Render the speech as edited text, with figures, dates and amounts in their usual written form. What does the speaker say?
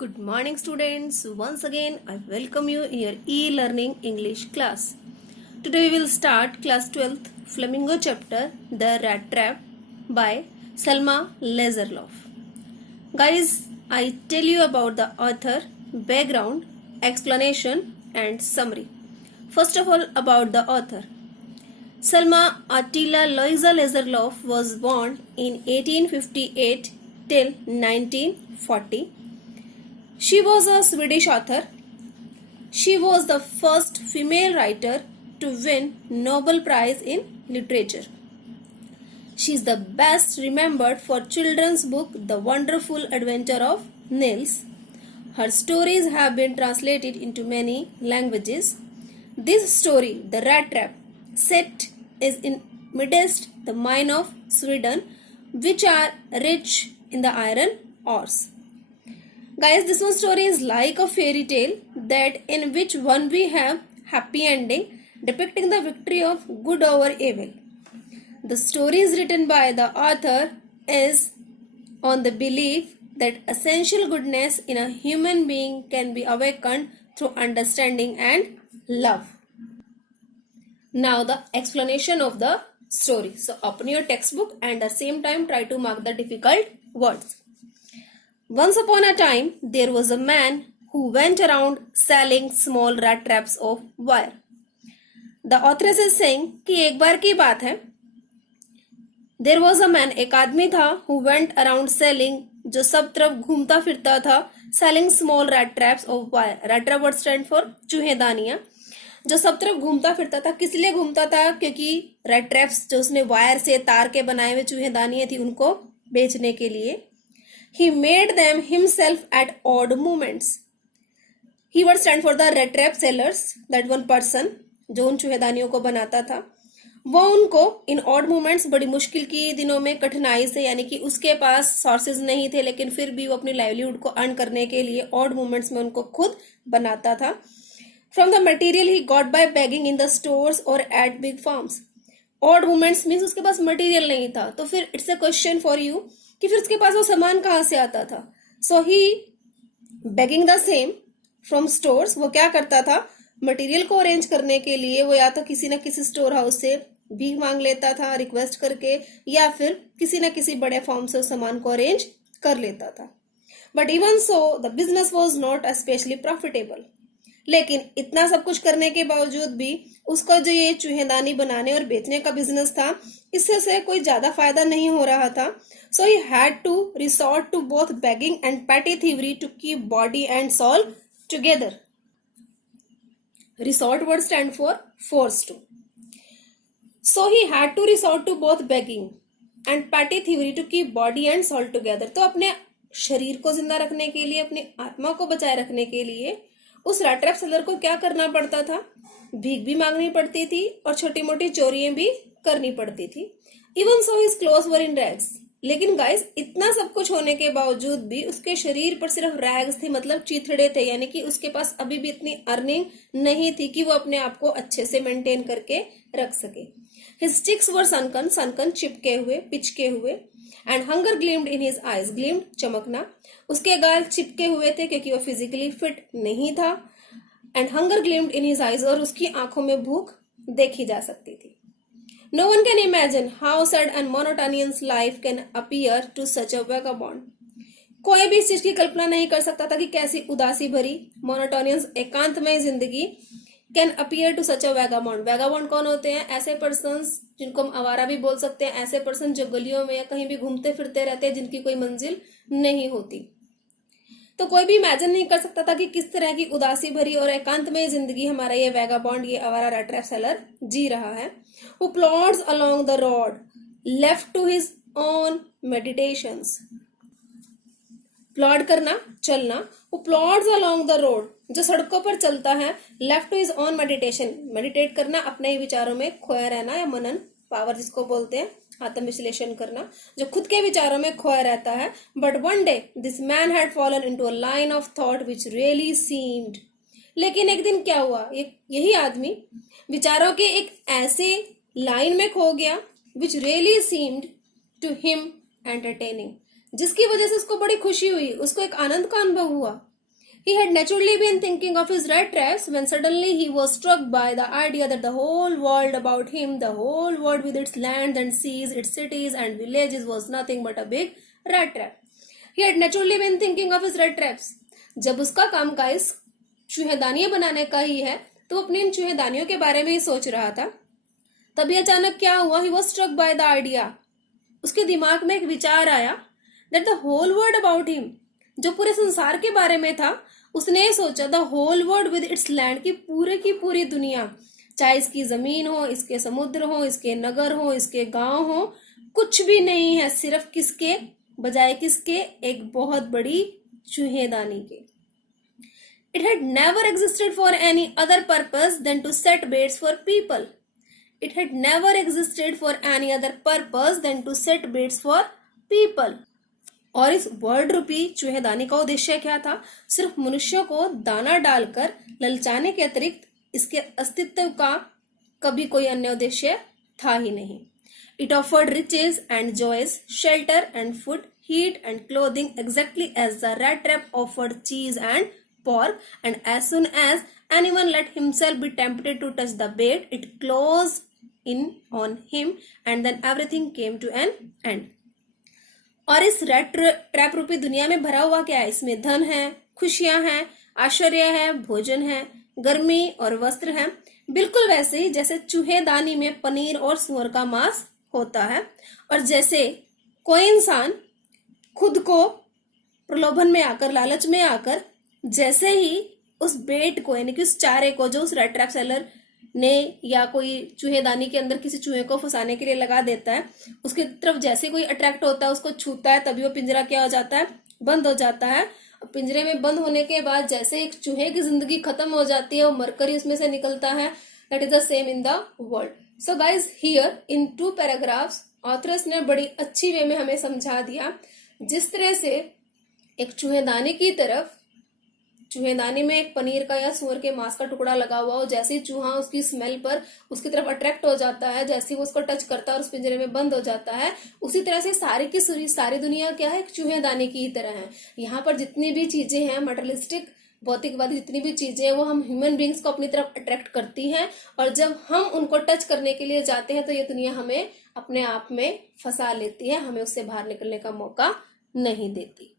Good morning, students. Once again, I welcome you in your e-learning English class. Today we will start class 12th Flamingo chapter The Rat Trap by Selma Lagerlöf. Guys, I tell you about the author, background, explanation and summary. First of all, about the author. Selma Attila Louisa Lagerlöf was born in 1858 till 1940. She was a Swedish author. She was the first female writer to win Nobel Prize in Literature. She is the best remembered for children's book The Wonderful Adventure of Nils. Her stories have been translated into many languages. This story, The Rat Trap, set is in midst the mine of Sweden, which are rich in the iron ores. Guys, this one story is like a fairy tale that in which one we have happy ending depicting the victory of good over evil. The story is written by the author is on the belief that essential goodness in a human being can be awakened through understanding and love. Now the explanation of the story. So open your textbook and at the same time try to mark the difficult words. Once upon a time, there was a man who went around selling small rat traps of wire. The authoress is saying कि एक बार की बात है, there was a man, एक आदमी था who went around selling, जो सब तरफ घूमता फिरता था, selling small rat traps of wire. Rat trap word stand for चूहेदानियां, जो सब तरफ घूमता फिरता था. किस लिए घूमता था? क्योंकि rat traps जो उसने वायर से तार के बनाए हुए चूहेदानियां थी उनको बेचने के लिए. He made them himself at odd moments. He would stand for the rat trap sellers, that one person जो उन चूहेदानियों को बनाता था. वो उनको इन odd moments बड़ी मुश्किल की दिनों में कठिनाई से, यानी कि उसके पास sources नहीं थे लेकिन फिर भी वो अपनी livelihood को earn करने के लिए odd moments में उनको खुद बनाता था. From the material he got by begging in the stores or at big farms. Odd moments means उसके पास material नहीं था. तो फिर it's a question for you कि फिर उसके पास वो सामान कहाँ से आता था. So he begging the same from stores, वो क्या करता था, मटेरियल को अरेंज करने के लिए वो या तो किसी न किसी स्टोर हाउस से भीख मांग लेता था रिक्वेस्ट करके, या फिर किसी न किसी बड़े फॉर्म से उस सामान को अरेंज कर लेता था. But even so the business was not specially profitable. लेकिन इतना सब कुछ करने के बावजूद भी उसका जो ये चूहेदानी बनाने और बेचने का बिजनेस था, इससे उसे कोई ज्यादा फायदा नहीं हो रहा था. So he had to resort to both begging and petty thievery to keep body and soul together. Resort word stand for force to. So he had to resort to both begging and petty thievery to keep body and soul together. तो अपने शरीर को जिंदा रखने के लिए, अपनी आत्मा को बचाए रखने के लिए उस रैट ट्रैप सेलर को क्या करना पड़ता था, भीख भी मांगनी पड़ती थी और छोटी मोटी चोरियां भी करनी पड़ती थी. इवन सो हिज क्लोथ्स वर इन रैग्स. लेकिन गाइस, इतना सब कुछ होने के बावजूद भी उसके शरीर पर सिर्फ रैग्स थे, मतलब चीथड़े थे, यानी कि उसके पास अभी भी इतनी अर्निंग नहीं थी कि वो अपने आप को अच्छे से मेंटेन करके रख सके. हिज स्टिक्स वर सनकन, सनकन चिपके हुए, पिचके हुए. And hunger gleamed in his eyes, gleamed चमकना. उसके गाल चिपके हुए थे क्योंकि वो फिजिकली फिट नहीं था. And hunger gleamed in his eyes, और उसकी आंखों में भूख देखी जा सकती थी. No one can imagine how sad and monotonous life can appear to such a vagabond. कोई भी इस चीज की कल्पना नहीं कर सकता था कि कैसी उदासी भरी, मोनोटोनियस एकांतमय जिंदगी can appear to such a vagabond. Vagabond कौन होते हैं? ऐसे पर्सन्स जिनको हम आवारा भी बोल सकते हैं, ऐसे पर्सन जो गलियों में या कहीं भी घूमते फिरते रहते हैं, जिनकी कोई मंजिल नहीं होती. तो कोई भी इमेजिन नहीं कर सकता था कि किस तरह की उदासी भरी और एकांतमय जिंदगी हमारा ये वैगाबॉन्ड, ये आवारा रैट ट्रैप सेलर जी रहा है. Who plods along the road, left to his own meditations. Ploughed करना, चलना. Who plods along the road, जो सड़कों पर चलता है, left to his own meditation, meditate करना, अपने ही विचारों में खोया रहना, या मनन पावर जिसको बोलते हैं, आत्म विश्लेषण करना, जो खुद के विचारों में खोया रहता है. But one day this man had fallen into a line of thought which really seemed. लेकिन एक दिन क्या हुआ, यही आदमी विचारों के एक ऐसे लाइन में खो गया which really seemed to him entertaining, जिसकी वजह से उसको बड़ी खुशी हुई, उसको एक आनंद का अनुभव हुआ. He had naturally been thinking of his rat traps when suddenly he was struck by the idea that the whole world about him, the whole world with its lands and seas, its cities and villages was nothing but a big rat trap. He had naturally been thinking of his rat traps. जब उसका काम काज चूहेदानियां बनाने का ही है तो अपनी इन चूहेदानियों के बारे में ही सोच रहा था. तभी अचानक क्या हुआ? He was struck by the idea. उसके दिमाग में एक विचार आया that the whole world about him, जो पूरे संसार के बारे में था, उसने सोचा the whole world with its land की पूरी दुनिया, चाहे इसकी जमीन हो, इसके समुद्र हो, इसके नगर हो, इसके गांव हो, कुछ भी नहीं है सिर्फ किसके बजाय किसके? एक बहुत बड़ी चूहेदानी के. It had never existed for any other purpose than to set baits for people. It had never existed for any other purpose than to set baits for people. और इस वर्ल्ड रूपी चूहेदानी का उद्देश्य क्या था? सिर्फ मनुष्यों को दाना डालकर ललचाने के अतिरिक्त इसके अस्तित्व का कभी कोई अन्य उद्देश्य था ही नहीं. It offered riches and joys, shelter and food, heat and clothing exactly as the rat trap offered cheese and pork, and as soon as anyone let himself be tempted to touch the bait, it closed in on him, and then everything came to an end. और इस rat trap रूपी दुनिया में भरा हुआ क्या है? इसमें धन है, खुशियां हैं, आश्चर्य है, भोजन है, गर्मी और वस्त्र है, बिल्कुल वैसे ही जैसे चूहेदानी में पनीर और सूअर का मांस होता है. और जैसे कोई इंसान खुद को प्रलोभन में आकर, लालच में आकर, जैसे ही उस बेट को यानी कि उस चारे को जो उस रैट ट्रैप सेलर ने या कोई चूहेदानी के अंदर किसी चूहे को फंसाने के लिए लगा देता है, उसकी तरफ जैसे कोई अट्रैक्ट होता है, उसको छूता है, तभी वो पिंजरा क्या हो जाता है? बंद हो जाता है. पिंजरे में बंद होने के बाद जैसे एक चूहे की जिंदगी खत्म हो जाती है, वो मरकर ही उसमें से निकलता है. That is the same in the world. So guys, here in 2 paragraphs authors ने बड़ी अच्छी वे में हमें समझा दिया जिस तरह से एक चूहेदानी की तरफ, चूहेदानी में एक पनीर का या सूअर के मांस का टुकड़ा लगा हुआ हो, जैसे ही चूहा उसकी स्मेल पर उसकी तरफ अट्रैक्ट हो जाता है, जैसे ही वो उसको टच करता है और उस पिंजरे में बंद हो जाता है, उसी तरह से सारी की सारी दुनिया क्या है? एक चूहेदानी की तरह है. यहाँ पर जितनी भी चीजें हैं, मटेरियलिस्टिक, भौतिकवादी जितनी भी चीजें हैं, वो हम ह्यूमन बींग्स को अपनी तरफ अट्रैक्ट करती हैं, और जब हम उनको टच करने के लिए जाते हैं तो ये दुनिया हमें अपने आप में फंसा लेती है, हमें उससे बाहर निकलने का मौका नहीं देती.